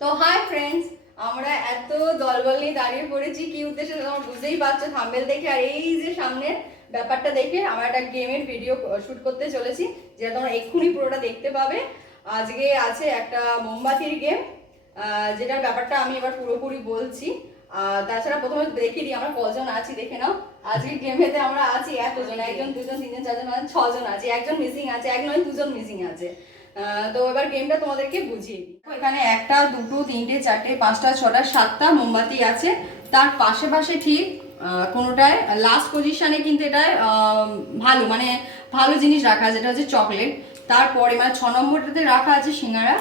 তো hi friends আমরা এত দলবল নিয়ে দাঁড়িয়ে পড়েছি, কি উদ্দেশ্যে তোমরা বুঝতেই পারছ থাম্বেল দেখে আর এই যে সামনের ব্যাপারটা দেখে আমরা একটা গেমের ভিডিও শুট করতে চলেছি, যেটা তোমরা এক্ষুনি পুরোটা দেখতে পাবে। আজকে আছে একটা মোমবাতির গেম যেটার ব্যাপারটা আমি এবার পুরোপুরি বলছি। আর তাছাড়া প্রথমে দেখে দিই, আমরা কজন আছি দেখে নাও। আজকে গেমেতে আমরা আছি এতজন, একজন, দুজন, তিনজন, চারজন ছজন আছে, একজন মিসিং আছে, এক নয়, দুজন মিসিং আছে। তো এবার গেমটা তোমাদেরকে বুঝিয়ে দিই। এখানে একটা দুটো তিনটে চারটে পাঁচটা ছটা সাতটা মোমবাতি আছে। তার পাশে পাশে ঠিক কোনোটায় লাস্ট পজিশনে কিন্তু এটায় আহ, ভালো মানে ভালো জিনিস রাখা আছে যেটা হচ্ছে চকলেট তারপরে মানে ছ নম্বরটাতে রাখা আছে সিঙ্গারা।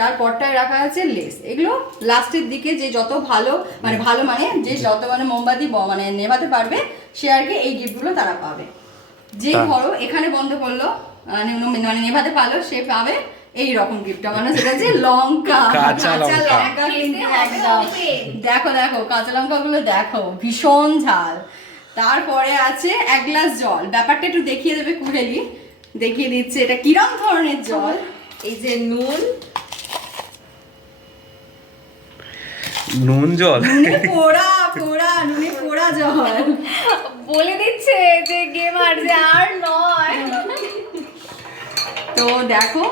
তারপরটায় রাখা আছে লেস এগুলো লাস্টের দিকে যে যত ভালো মানে ভালো মানে যে যত মানে মোমবাতি মানে নেভাতে পারবে সে আর কি এই গিফটগুলো তারা পাবে। যে ধরো এখানে বন্ধ করল মানে মানে নেভাতে পারল সে পাবে এই রকম গিফটটা মানে সেটা হচ্ছে লঙ্কা। কাঁচা লঙ্কা। একদম। দেখো দেখো কাঁচা লঙ্কাগুলো দেখো ভীষণ ঝাল। তারপরে আছে এক গ্লাস জল। ব্যাপারটা একটু দেখিয়ে দেবে কুহেলি। দেখিয়ে দিচ্ছে এটা কিরম ধরনের জল? এই যে নুন। নুন জল? পোড়া পোড়া নুনে পোড়া জল। বলে দিচ্ছে যে গেমার যে আর নয়। তো দেখো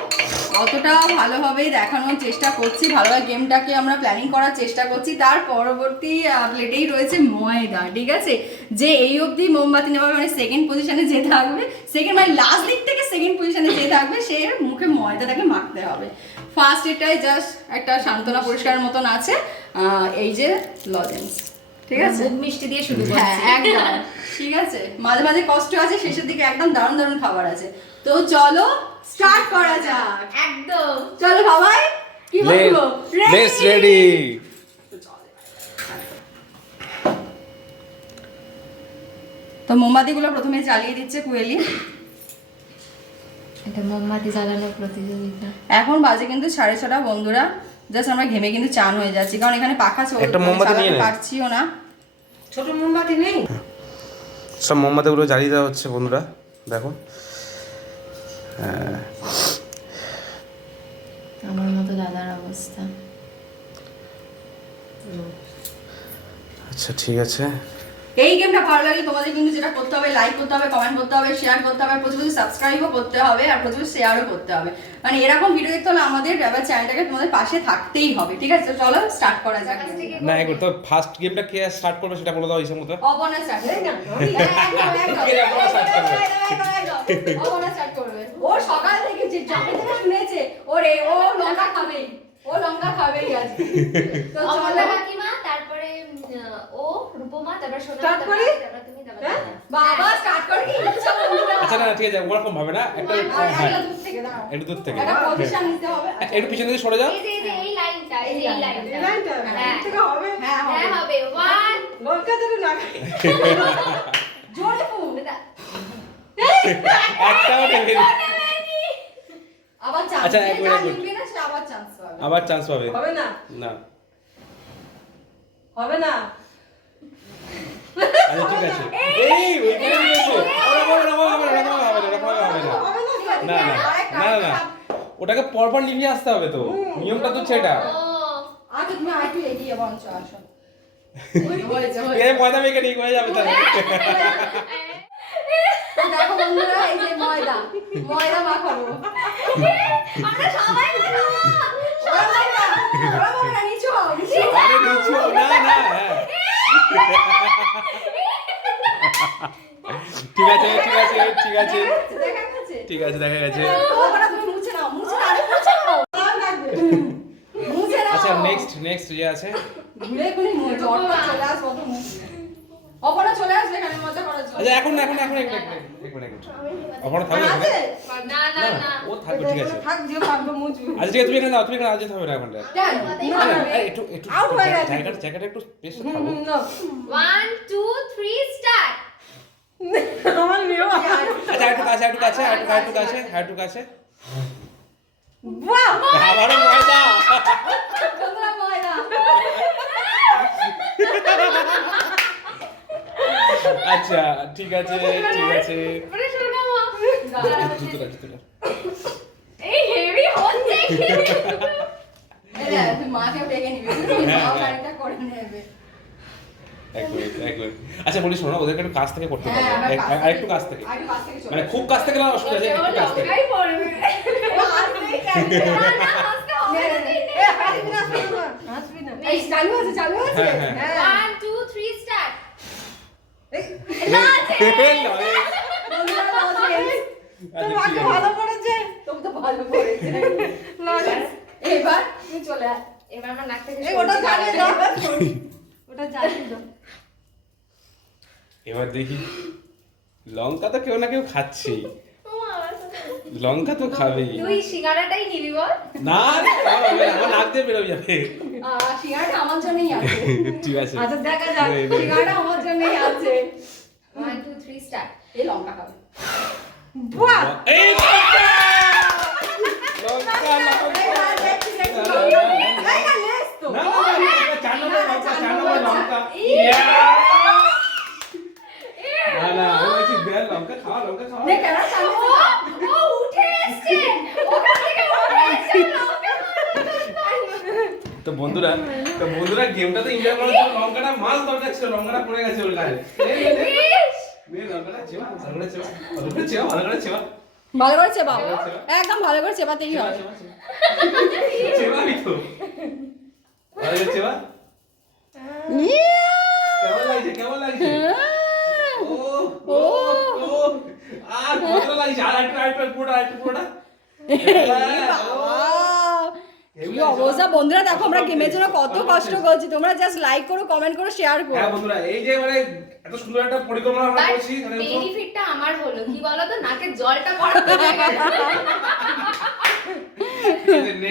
কতটা ভালোভাবে দেখানোর চেষ্টা করছি। ভালোভাবে গেমটাকে আমরা প্ল্যানিং করার চেষ্টা করছি। তার পরবর্তী প্লেটেই রয়েছে ময়দা ঠিক আছে? যে এই অবধি মোমবাতি নেওয়া মানে সেকেন্ড পজিশনে যে থাকবে সেকেন্ড মানে লাস্ট দিক থেকে সেকেন্ড পজিশনে যে থাকবে সে মুখে ময়দাটাকে মাখতে হবে। ফার্স্ট এটাই জাস্ট একটা সান্ত্বনা পরিষ্কার মতন আছে। আহ, এই যে লজেন্স ঠিক আছে? মিষ্টি দিয়ে শুরু হ্যাঁ একদম ঠিক আছে? মাঝে মাঝে কষ্ট আছে শেষের দিকে একদম দারুণ দারুণ খাবার আছে। তো চলো স্টার্ট করা যাক। একদম। চলো সবাই কি বলব? লেটস রেডি তো মোমবাতিগুলো প্রথমে জ্বালিয়ে দিচ্ছে কুয়েলি। এটা মোমবাতি জ্বালানোর প্রতিযোগিতা। এখন বাজে কিন্তু সাড়ে ছটা বন্ধুরা। জাস্ট আমরা ঘেমে কিন্তু চান হয়ে যাচ্ছি কারণ এখানে পাখা চল একটা মোমবাতি নিয়ে পারছিও না। ছোট মোমবাতি নেই? সব মোমবাতিগুলো জ্বালিয়ে দেওয়া হচ্ছে বন্ধুরা। দেখো। আমার মতো দাদার অবস্থা আচ্ছা ঠিক আছে এই গেমটা ভালো লাগলে তোমাদের কিন্তু যেটা করতে হবে লাইক করতে হবে কমেন্ট করতে হবে শেয়ার করতে হবে আর প্রচুর প্রচুর সাবস্ক্রাইবও করতে হবে আর প্রচুর শেয়ারও করতে হবে মানে এরকম ভিডিও দেখতে হলে আমাদের চ্যানেলটাকে তোমাদের পাশে থাকতেই হবে ঠিক আছে চলো স্টার্ট করা যাক না এখন তো ফার্স্ট গেমটা কে স্টার্ট করবে সেটা বলে দাও হিসাব মতো অবনা স্টার্ট অবনা start করবে? একদম, একদম, একদম। অবনা start করবে। ও সকাল থেকে যে যবে থেকে শুনেছে ওরে ও লঙ্কা খাবেই ও লঙ্কা খাবেই আজকে তো চলো। কাকিমা তারপরে ও রূপমা তারপরে সোনা Start করি? হ্যাঁ? বাবা স্টার্ট করে। কি আচ্ছা না ঠিক আছে ওরকম ভাবে না একটা হ্যাঁ দূর থেকে দাঁড়াও। একটু দূর থেকে। একটা পজিশন নিতে হবে। একটু পিছনে দিয়ে সরে যাও। এই যে এই লাইনটা এই লাইনটা। লাইনটা হ্যাঁ। থেকে হবে। হ্যাঁ হ্যাঁ হবে। ওয়ান লঙ্কা যেন না। জোরে ফুল। একটাও নেবে আবার চান্স আচ্ছা, একবার, আবার চান্স পাবে আবার চান্স পাবে হবে না না হবে না আচ্ছা ঠিক আছে এই ওইখানে নিয়েছে না হবে না হবে না হবে না না না না না না ওটাকে পরপর নিভিয়ে আসতে হবে তো নিয়মটা তো সেটা আচ্ছা তুমি এগিয়ে বঞ্চ আসো ময়দা মেখে যাবে তাহলে দেখো বন্ধুরা এই যে ময়দা। ময়দা মাখাবো। আমরা সবাই না না হ্যাঁ। ঠিক আছে ঠিক আছে ঠিক আছে। ঠিক আছে দেখা গেছে। আচ্ছা নেক্সট নেক্সট যে আছে? ঘুরে ঘুরে চলে আসবে, অপরা চলে আসবে এখানে মজা করার জন্য। আচ্ছা এখন এখন এখন এক মিনিট এক মিনিট এক মিনিট অপর থাকবে আর আছে? এখানে? না না না না। ও থাকবে ঠিক আছে। থাক যে পারব মুছবি। আচ্ছা ঠিক আছে তুমি এখানে নাও তুমি এখানে আজ যেতে হবে না এখন একটু একটু হয়ে। জায়গাটা জায়গাটা একটু স্পেস থাকো। ওয়ান টু থ্রি স্টার্ট আমার মেয়েও আচ্ছা একটু কাছে একটু কাছে একটু একটু কাছে একটু কাছে। বাহ! আবারও ময়দা। ময়দা। আচ্ছা ঠিক আছে ঠিক আছে। পরে শোনা মা জুতোটা জুতোটা এই হেভি হচ্ছে। ডেকে নিবি। হ্যাঁ, হ্যাঁ। করে নেবে। আচ্ছা বলি শোনো ওদেরকে একটু কাছ থেকে করতে হবে। হ্যাঁ, এক- আর একটু কাছ থেকে। মানে খুব কাছ থেকে না অসুবিধা আছে একটু কাছ থেকে। হবে চালু আছে, চালু আছে? হ্যাঁ, হ্যাঁ। হ্যাঁ। One, two, three, start. ভালো করেছে ভালো করেছে। লজেন্স। এবার তুই চলে এবার আমার নাক থেকে ওটা সর্দি দাও ওটা জ্বালিয়ে দাও এবার দেখি লঙ্কা তো কেউ না কেউ খাচ্ছে লঙ্কা তো খাবেই তুই সিঙ্গারাটাই নিবি বল না আমার নাক দিয়ে বেরোবে যাবে আহ, আমার জন্যই আছে। ঠিক আছে। আচ্ছা দেখা যাক। নে। আমার জন্যই আছে। ওয়ান টু থ্রি স্টার্ট এই লঙ্কা খাবে। বাহ! এই লঙ্কা! লঙ্কা, লঙ্কা, লঙ্কা। ইয়া! না, না, আমি বলছি, দেখ, লঙ্কা খাওয়া, লঙ্কা খাওয়া। নে, ক্যামেরা সামনে ও থেকে। ও উঠে এসেছে ওখান থেকে উঠে এসেছে লঙ্কা তো বন্ধুরা তো বন্ধুরা গেমটা তো এনজয় করার জন্য লঙ্কাটা মাছ দরকার ছিল লঙ্কাটা পড়ে গেছে ওর গায়ে ভালো করে চেবা, ভালো করে চেবা। হবে। চেবাবি তো। ভালো করে চেবা। কেমন লাগছে, কেমন লাগছে? ও, ও, ও, আর লাগছে? আর একটু, আর একটু, পুরোটা, আর একটু, পুরোটা। ও। কি অবস্থা বন্ধুরা দেখো আমরা গেমের জন্য কত কষ্ট করছি। তোমরা জাস্ট লাইক করো কমেন্ট করো শেয়ার করো। হ্যাঁ বন্ধুরা এই যে মানে এত সুন্দর একটা পরিকল্পনা আমরা করছি মানে বেনিফিটটা আমার হলো কি বলতো নাকের জলটা পড়তে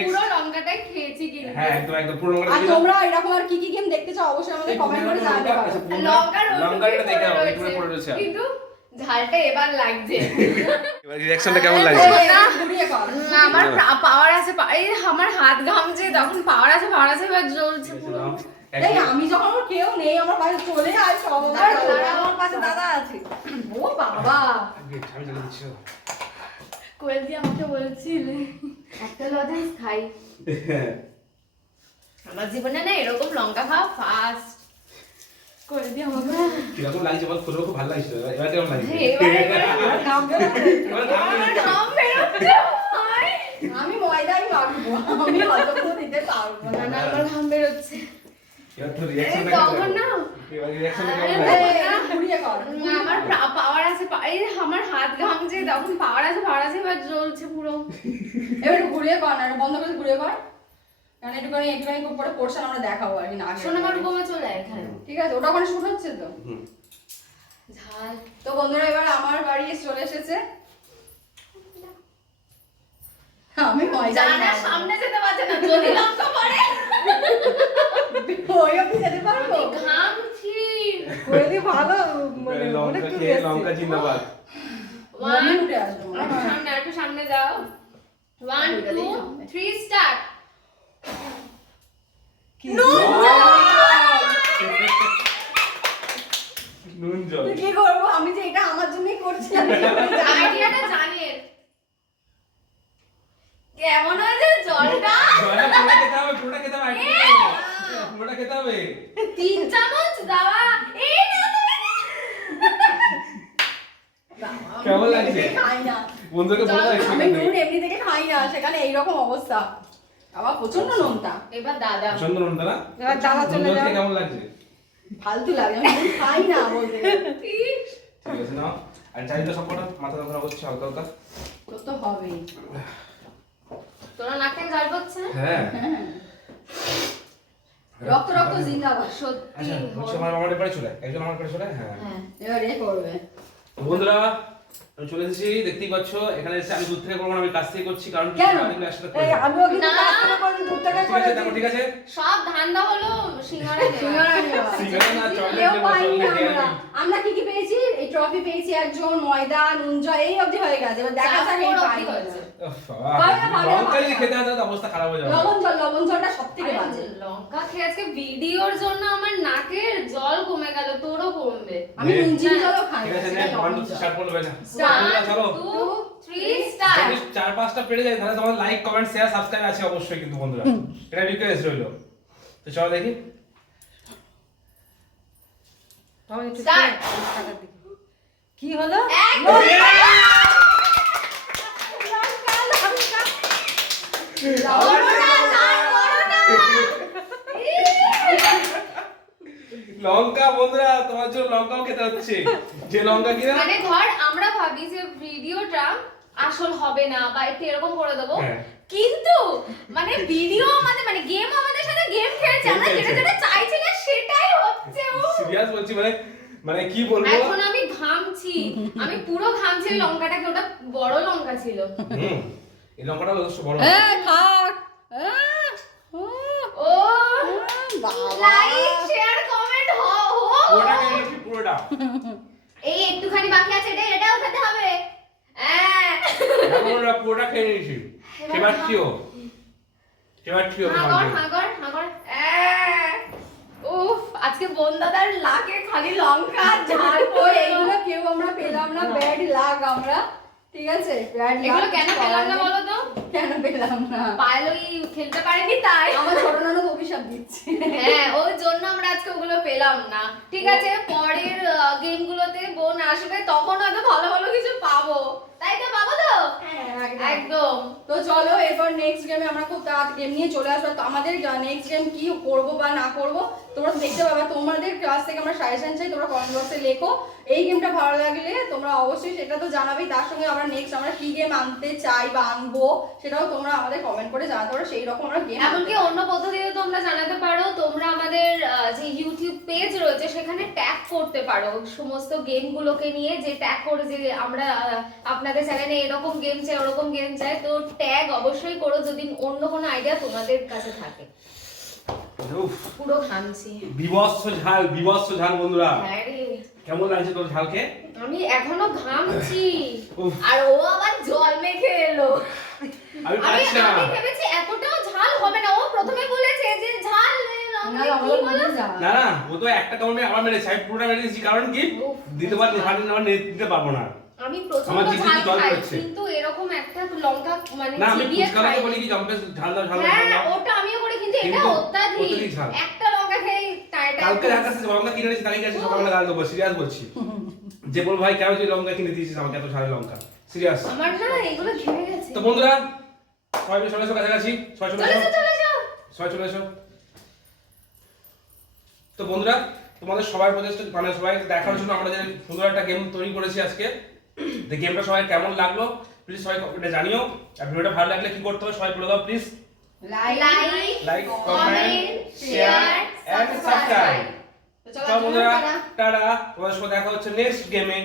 পুরো লঙ্কাটাই খেয়েছি কিন্তু। হ্যাঁ একদম একদম পুরো লঙ্কাটা আর তোমরা এরকম আর কি কি গেম দেখতে চাও? অবশ্যই আমাদের কমেন্ট করে জানাতে পারো। আচ্ছা, লঙ্কার লঙ্কাটা দেখে একটু পড়ে রয়েছে। কিন্তু ঝালটা এবার লাগছে। এবার রিঅ্যাকশনটা কেমন লাগছে? এই, এই, ঘুরিয়ে কর। না, আমার পাওয়ার আছে এই আমার হাত ঘামছে তখন পাওয়ার আছে পাওয়ার আছে এবার জ্বলছে পুরো। আমি যখন আমার কেউ নেই আমার পাশে চলে আয় সবার দাদা, চলে আয়। আমার পাশে দাদা আছে। ও বাবা। কোয়েল আমাকে বলছিল একটা লজেন্স খাই। আমার জীবনে না এরকম লঙ্কা খাওয়া ফার্স্ট দিয়ে আমাকে কীরকম লাগছে বল? খুব ভালো এবার কেমন লাগছে। আমি ময়দাই মাখবো আমি অত দিতে পারব না না আমার ঘাম বেরোচ্ছে। আমার পাওয়ার আছে পা- এই আমার হাত ঘামছে তখন পাওয়ার আছে পাওয়ার আছে এবার জ্বলছে পুরো। এবার ঘুরিয়ে কর না বন্ধ করে ঘুরিয়ে কর। কারণ একটুখানি একটুখানি উপরে পোর্শন আমরা দেখাবো আর কি না আগে। সোনামার উপমা চলে এখানে। ঠিক আছে ওটা ওখানে শুট হচ্ছে তো? ঝাল। তো বন্ধুরা এবার আমার বাড়ি এসে চলে এসেছে। আমি জানা। সামনে যেতে পারছে না যদি লঙ্কা পড়ে। ওই অবধি যেতে পারব? ঘামছি কোয়েলি ভালো মানে লঙ্কা অনেক জিন্দাবাদ। ওয়ান। সামনে একটু সামনে যাও। ওয়ান টু থ্রি স্টার্ট নুন জল কি করব? আমি যে এটা আমার জন্যই করছি আমি জানি? আইডিয়াটা জানিয়ে। কেমন হয়েছে জলটা? জলে পুরোটা খেতে হবে পুরোটা খেতে হবে। পুরোটা খেতে হবে। তিন চামচ দেওয়া এই কেমন লাগছে? খাই না। বন্ধুকে বলে দাও আমি নুন এমনি থেকে খাই না সেখানে এইরকম অবস্থা। আবার প্রচণ্ড নুনটা এবার দাদা। পছন্দ নুনটা না? এবার দাদা চলে যাও। কেমন লাগছে? ফালতু লাগে আমি খাই না বলতে। ঠিক আছে নাও। আর চারিটা সব কটা মাথা যন্ত্রণা করছে হালকা হালকা। তো হবেই। তোরা নাক থেকে জল পড়ছে হ্যাঁ। হ্যাঁ। রক্ত রক্ত জিন্দাবাদ সত্যি আচ্ছা আমার মামার বাড়ি চলে একজন আমার বাড়ি চলে হ্যাঁ। হ্যাঁ এবার এ করবে। বন্ধুরা আমি চলে এসেছি দেখতেই পাচ্ছ এখানে এসে আমি দূর থেকে করব না আমি কাছ থেকে করছি কারণ কেন? আমি একসাথে এই আমিও কিন্তু না। কাজ করে দূর থেকে ঠিক আছে দেখো ঠিক আছে। সব ধান্দা হলো সিঙ্গারা সিঙ্গারা সিঙ্গারা না চকলেট আমরা কি কি পেয়েছি? এই ট্রফি পেয়েছি একজন ময়দা নুন জল এই অবধি হয়ে গেছে। এবার দেখা যাক এই চারপোড় পাই হয়েছে। উফ, পাবে না, পাবে না, লঙ্কা পাবে যদি না। খেতে তাহলে অবস্থা খারাপ হয়ে যাবে। লবণ জল লবণ জলটা সব বাজে। লঙ্কা খেয়ে আজকে ভিডিওর জন্য আমার নাকের জল কমে গেল তোরও কমবে। আমি নুন চিনি জলও খাই। ঠিক আছে নে। স্টার্ট করবে না চলো চার পাঁচটা পেরে যায় তাহলে তোমার লাইক কমেন্ট শেয়ার সাবস্ক্রাইব আছে অবশ্যই কিন্তু বন্ধুরা। এটা রিকোয়েস্ট রইল। তো চলো দেখি। তাও একটু টাকার দিকে। কি হলো? লঙ্কা বন্ধুরা তোমার জন্য লঙ্কাও খেতে হচ্ছে। যে লঙ্কা কিনা? মানে ধর আমরা ভাবি যে ভিডিওটা আসল হবে না বা একটু এরকম করে দেবো। হ্যাঁ। কিন্তু মানে ভিডিও আমাদের মানে গেম আমাদের সাথে গেম খেলছে। আমরা যেটা যেটা চাইছি না। সিরিয়াস বলছি মানে মানে কি বলব? এখন আমি ঘামছি। আমি পুরো ঘামছি লঙ্কাটাকে ওটা বড় লঙ্কা ছিল? হুম এই লঙ্কাটা যথেষ্ট বড় হ্যাঁ থাক। ও, লাইক শেয়ার কমেন্ট হো পুরোটা হো। খেয়ে নিয়েছি, পুরোটা। এই একটুখানি বাকি আছে এটা এটাও খেতে হবে। হ্যাঁ ওরা পুরোটা খেয়ে নিয়েছি। হাগর হাগর হাগর। আহ! উফ আজকে বন্দাদার লাগে খালি লঙ্কা ঝাল পড়ে এইগুলো কেউ আমরা পেলাম না ব্যাড লাগ আমরা। ঠিক আছে এগুলো কেন পেলাম না বলো তো? কেন পেলাম না? পায়েল ওই খেলতে পারেনি তাই। আমার ছোট অভিশাপ দিচ্ছে। হ্যাঁ ওই জন্য আমরা আজকে ওগুলো পেলাম না। ঠিক আছে পরের গেমগুলোতে বোন আসবে তখন হয়তো ভালো ভালো কিছু পাবো। তাই তো পাবো তো? একদম। তো চলো এরপর নেক্সট গেমে আমরা খুব তাড়াতাড়ি গেম নিয়ে চলে আসব। তো আমাদের নেক্সট গেম কি করব বা না করব তোমরা দেখতে পাবে। তোমাদের ক্লাস থেকে আমরা সাজেশন চাই তোমরা কমেন্ট বক্সে লেখো। এই গেমটা ভালো লাগলে তোমরা অবশ্যই সেটা তো জানাবেই। তার সঙ্গে আমরা নেক্সট আমরা কি গেম আনতে চাই বা আনব সেটাও তোমরা আমাদের কমেন্ট করে জানাতে পারো সেই রকম আমরা গেম এমনকি অন্য পদ্ধতিতে তোমরা জানাতে পারো তোমরা আমাদের যে ইউটিউব পেজ রয়েছে সেখানে ট্যাগ করতে পারো। সমস্ত গেমগুলোকে নিয়ে যে ট্যাগ করে যে আমরা আপনাদের চ্যানেলে এরকম গেম চাই ওরকম গেম চাই তো ট্যাগ অবশ্যই করো যদি অন্য কোনো আইডিয়া তোমাদের কাছে থাকে। পুরো বিভৎস ঝাল বিভৎস ঝাল বন্ধুরা। হ্যাঁ কেমন লাগছে তোর ঝাল খেয়ে আমি এখনও ঘামছি। আর ও আবার জল মেখে এলো। আমি আমি পারছি না। আমি ভেবেছি এতটাও ঝাল হবে না। ও প্রথমে বলেছে যে ঝাল না না না ও তো একটা কাউন্টে আমার মেরেছে। আমি পুরোটা মেরে দিয়েছি। কারণ কি? দিতে পারি ঝাল আমার দিতে পারব না। আমি প্রচণ্ড ঝাল খাই কিন্তু এরকম একটা লঙ্কা মানে না আমি বলি কি জম্পে ঝাল দাও ঝাল হ্যাঁ ওটা আমিও করি কিন্তু এটা অত্যাধিক। একটা লঙ্কা খেয়ে কালকে যার কাছে লঙ্কা কিনে এনেছি তাকে কাছে সকালবেলা গাল দেবো সিরিয়াস বলছি। যে বল ভাই কেন তুই লঙ্কা কিনে দিয়েছিস? আমাকে এত ঝাল লঙ্কা। সিরিয়াস আমার না এগুলো ঘেমে গেছে। তো বন্ধুরা সবাই মিলে চলে এসো কাছাকাছি। সবাই চলে এসো। এসো চলে এসো। সবাই চলে এসো। তো বন্ধুরা তোমাদের সবার প্রচেষ্টা মানে সবাই দেখার জন্য আমরা যে সুন্দর একটা গেম তৈরি করেছি আজকে। তো গেমটা সবাই কেমন লাগল? প্লিজ সবাই কমেন্টে জানিও। আর ভিডিওটা ভালো লাগলে কি করতে হবে সবাই বলে দাও please like like comment share and subscribe তো চলো বন্ধুরা। টাটা। তোমাদের সাথে দেখা হচ্ছে নেক্সট গেমে